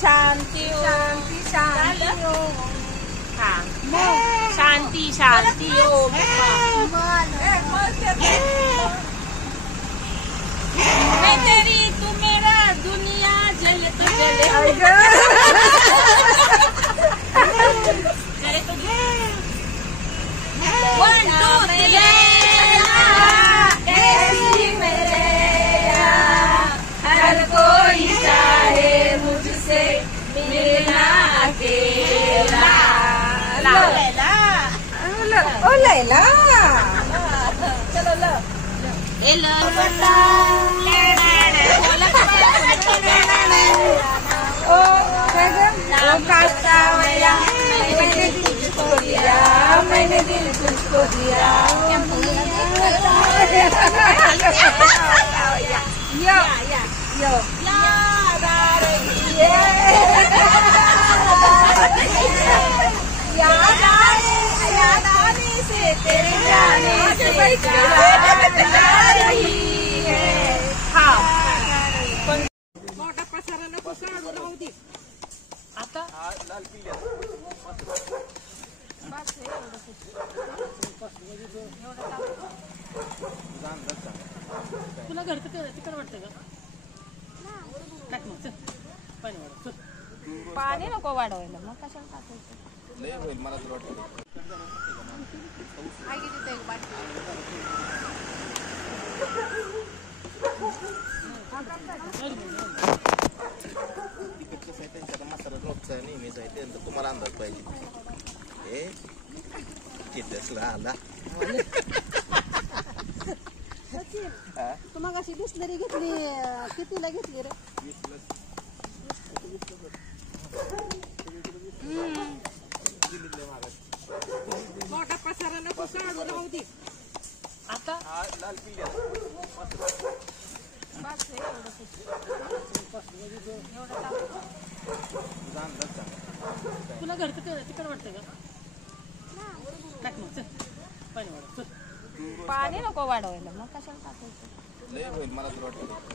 शांती शांती शांती ओम. हा शांती शांती ओम. मैं तेरी तू मेरा दुनिया जले तो जले जले तो वन टू ऐसी मेरे हर कोई चाहे मुझसे मिलना अकेला. ओ लैला चलो लो ओ कास्तावया मैंने दिल तुझको दिया, मैंने दिल तुझको दिया. यो यो याद आ रही है, याद आने से तेरे जाने से याद आ रही है. हा मोठा पसारा नको साडू राहू दे. आता तुला घरचं तिकडे वाटतं का? टाक मग चल पाणी वाढव चल. पाणी नको वाढवायला मग कशाला टाकायचं. लय होईल मला तर वाटतं. तिकट कसं आहे त्यांचा मसाला रोजचा नेहमीच आहे त्यांचा तुम्हाला अंदाज पाहिजे. हे कितसला आला तू मग अशी बिस्लरी घेतली कितीला घेतली रे? मोठा पसारा नको साडू राहू दे. आता लाल पिल्ल्या तुला घरचं तिकडे वाटतं का? टाक मग चल पाणी वाढव चल. पाणी नको वाढवायला मग कशाला टाकायचं. लय होईल मला तर वाटतं.